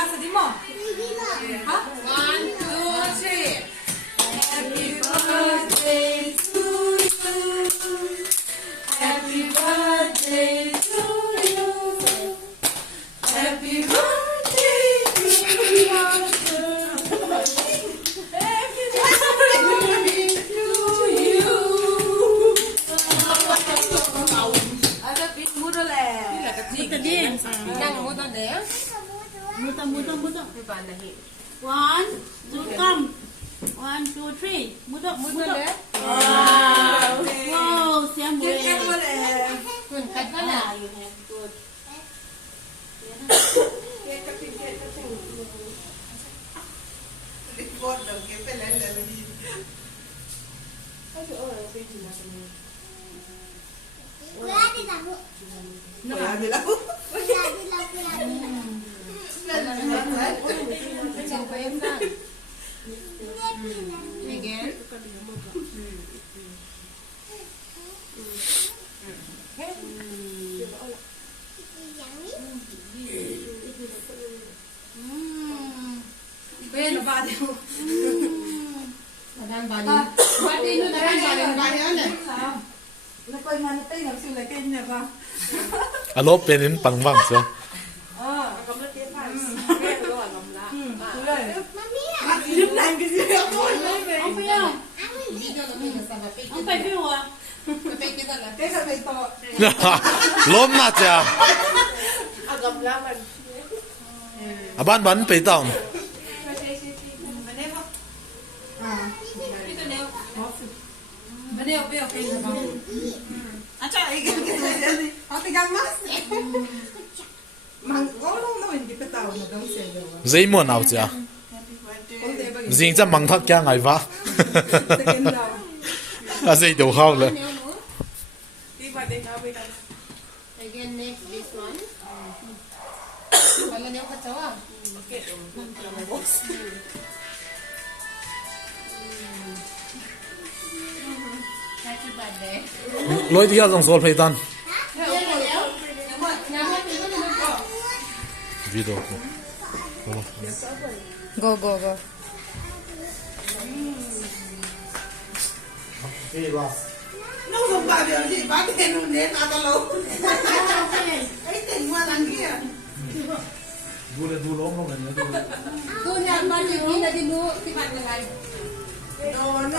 casa di mo. Huh? 1, 2, 3. Happy birthday to you. Happy birthday to you. Happy birthday to you. Happy birthday to you. Ada pin muda leh. Muda dia. Yang muda deh. Muda. Mana ni? 1, 2, come. 1, 2, 3. Muda. Deh. Wow, siam boleh. Kita boleh. Kat mana? You have good. Again. Ben bade. Đang bade. Bade nó đang bade này. Nó coi mà nó tay nó xíu lại cái này ba. Alo penin pangwang so. Có mất tiền phải. Cái đó là lòng lá. Mami. Lúc này cái gì đó thôi. Không phải không? Không phải phiêu à? Cái sao mày to. Lom na cha. Gặp lá mình. Aban ban pe taon. Maneo veo que es la acha cái gì? Họ thì gang mas. Mang có luôn nó mình cái tàu mà đông xe rồi. Zai mo naw cha. Zing cha mang thak kya ngai wa. A zai do haw le. Again next this one. Wala niyo kacawa. Okay. Happy birthday. Loi dia jong sol phei tan. Video ko. Go. Hey boss. Nó không bao giờ gì bán tiền luôn đến ăn tao lâu. Ấy tiền qua thằng kia. Du lom no men. Tu nyam ba ni na di nu ti ban ngai. Đồ nó